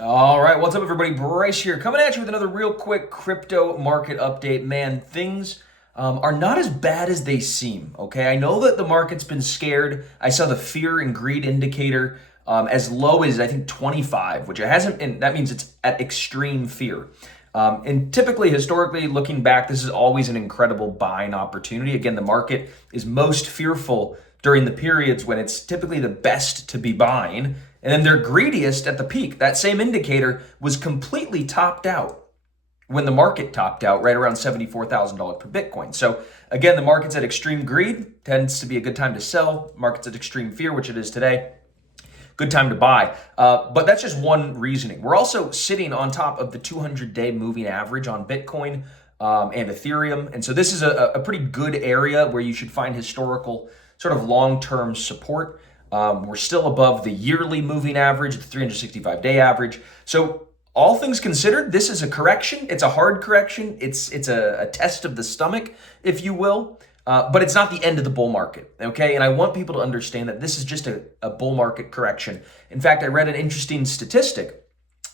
All right, what's up, everybody? Bryce here, coming at you with another real quick crypto market update. Man, things are not as bad as they seem. Okay, I know that the market's been scared. I saw the fear and greed indicator as low as I think 25, which it hasn't, and that means it's at extreme fear. And typically, historically, looking back, this is always an incredible buying opportunity. Again, the market is most fearful during the periods when it's typically the best to be buying. And then they're greediest at the peak. That same indicator was completely topped out when the market topped out right around $74,000 per Bitcoin. So again, the market's at extreme greed, tends to be a good time to sell. Market's at extreme fear, which it is today, good time to buy. But that's just one reasoning. We're also sitting on top of the 200-day moving average on Bitcoin and Ethereum. And so this is a pretty good area where you should find historical sort of long-term support. We're still above the yearly moving average, the 365-day average. So all things considered, this is a correction. It's a hard correction. It's a test of the stomach, if you will. But it's not the end of the bull market, okay? And I want people to understand that this is just a bull market correction. In fact, I read an interesting statistic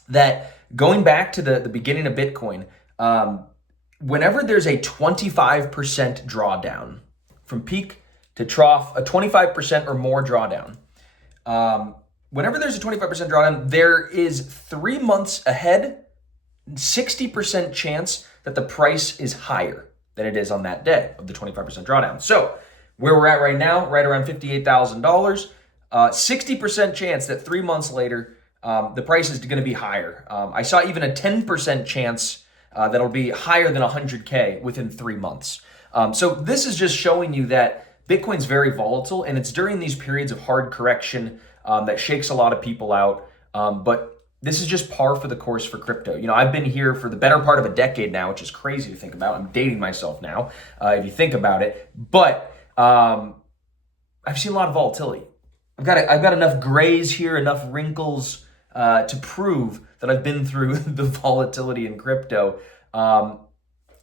that going back to the beginning of Bitcoin, whenever there's a 25% drawdown from peak to trough, a 25% or more drawdown, whenever there's a 25% drawdown, there is 3 months ahead, 60% chance that the price is higher than it is on that day of the 25% drawdown. So where we're at right now, right around $58,000, 60% chance that 3 months later, the price is going to be higher. I saw even a 10% chance that it'll be higher than 100K within 3 months. So this is just showing you that Bitcoin's very volatile, and it's during these periods of hard correction that shakes a lot of people out. But this is just par for the course for crypto. You know, I've been here for the better part of a decade now, which is crazy to think about. I'm dating myself now, if you think about it. But I've seen a lot of volatility. I've got enough grays here, enough wrinkles to prove that I've been through the volatility in crypto.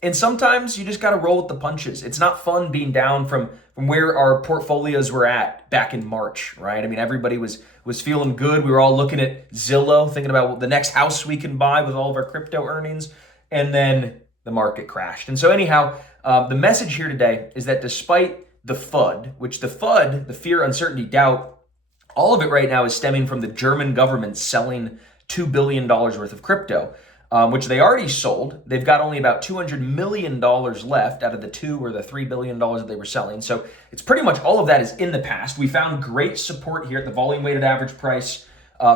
And sometimes you just got to roll with the punches. It's not fun being down from where our portfolios were at back in March, right? I mean, everybody was feeling good. We were all looking at Zillow, thinking about the next house we can buy with all of our crypto earnings. And then the market crashed. And so anyhow, the message here today is that despite the FUD, which the FUD, the fear, uncertainty, doubt, all of it right now is stemming from the German government selling $2 billion worth of crypto. Which they already sold. They've got only about $200 million left out of the $2 or the $3 billion that they were selling. So it's pretty much all of that is in the past. We found great support here at the volume weighted average price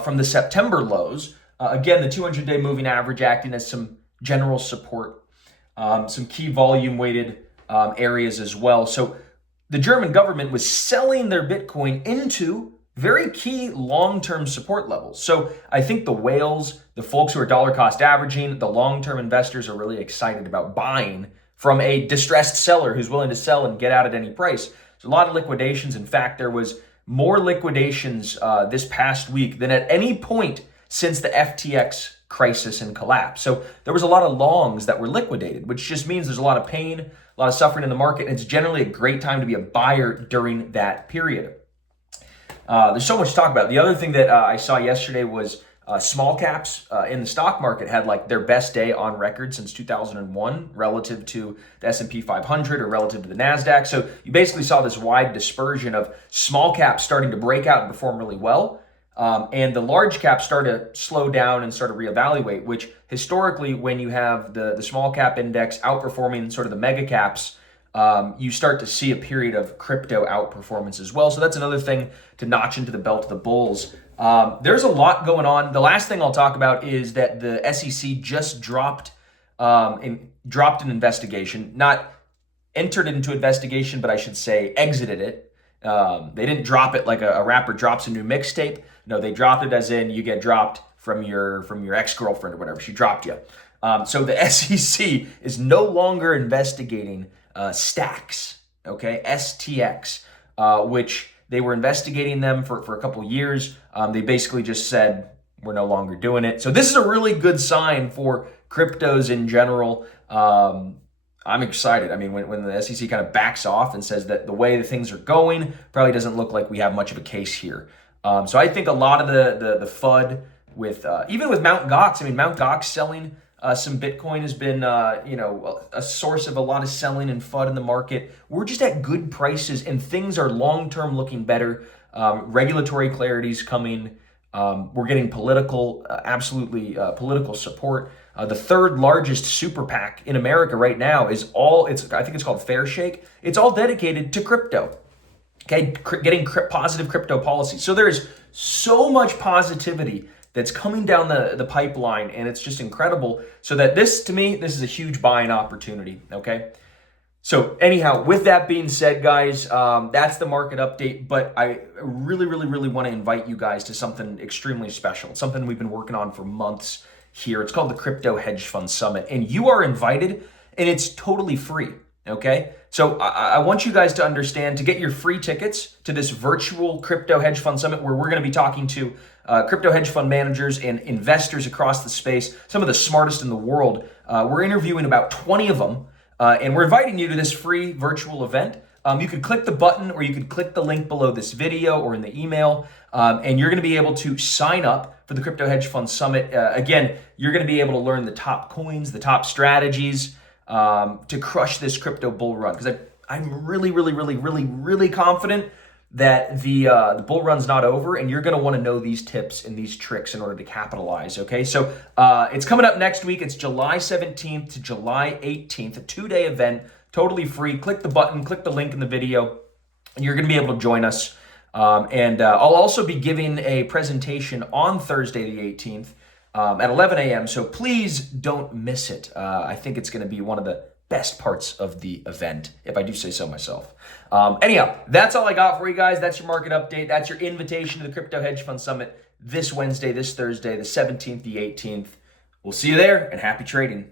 from the September lows. Again, the 200-day moving average acting as some general support, some key volume weighted areas as well. So the German government was selling their Bitcoin into very key long-term support levels. So I think the whales, the folks who are dollar cost averaging, the long-term investors are really excited about buying from a distressed seller who's willing to sell and get out at any price. There's a lot of liquidations. In fact, there was more liquidations this past week than at any point since the FTX crisis and collapse. So there was a lot of longs that were liquidated, which just means there's a lot of pain, a lot of suffering in the market, and it's generally a great time to be a buyer during that period. There's so much to talk about. The other thing that I saw yesterday was small caps in the stock market had like their best day on record since 2001 relative to the S&P 500 or relative to the NASDAQ. So you basically saw this wide dispersion of small caps starting to break out and perform really well. And the large caps start to slow down and start to reevaluate, which historically when you have the small cap index outperforming sort of the mega caps, you start to see a period of crypto outperformance as well. So that's another thing to notch into the belt of the bulls. There's a lot going on. The last thing I'll talk about is that the SEC just dropped an investigation, not entered into investigation, but I should say exited it. They didn't drop it like a rapper drops a new mixtape. No, they dropped it as in you get dropped from your ex-girlfriend or whatever. She dropped you. So the SEC is no longer investigating stacks, okay, STX, which they were investigating them for a couple years. They basically just said, we're no longer doing it. So this is a really good sign for cryptos in general. I'm excited. I mean, when the SEC kind of backs off and says that the way the things are going probably doesn't look like we have much of a case here. So I think a lot of the FUD with even with Mt. Gox. I mean, Mt. Gox selling some Bitcoin has been, a source of a lot of selling and FUD in the market. We're just at good prices, and things are long-term looking better. Regulatory clarity is coming. We're getting political support. The third largest super PAC in America right now is I think it's called Fair Shake. It's all dedicated to crypto. Okay, getting positive crypto policy. So there's so much positivity that's coming down the pipeline, and it's just incredible. So that to me, this is a huge buying opportunity, okay? So anyhow, with that being said, guys, that's the market update, but I really, really, really want to invite you guys to something extremely special. It's something we've been working on for months here. It's called the Crypto Hedge Fund Summit, and you are invited, and it's totally free, okay? So I want you guys to understand, to get your free tickets to this virtual Crypto Hedge Fund Summit, where we're going to be talking to crypto hedge fund managers and investors across the space, some of the smartest in the world. We're interviewing about 20 of them, and we're inviting you to this free virtual event. You could click the button, or you could click the link below this video or in the email, and you're going to be able to sign up for the Crypto Hedge Fund Summit. Again, you're going to be able to learn the top coins, the top strategies, to crush this crypto bull run, because I'm really, really, really, really, really confident that the bull run's not over, and you're going to want to know these tips and these tricks in order to capitalize. Okay, so it's coming up next week. It's July 17th to July 18th, a 2-day event, totally free. Click the button, click the link in the video, and you're going to be able to join us. And I'll also be giving a presentation on Thursday the 18th. At 11 a.m. So please don't miss it. I think it's going to be one of the best parts of the event, if I do say so myself. Anyhow, that's all I got for you guys. That's your market update. That's your invitation to the Crypto Hedge Fund Summit this Wednesday, this Thursday, the 17th, the 18th. We'll see you there, and happy trading.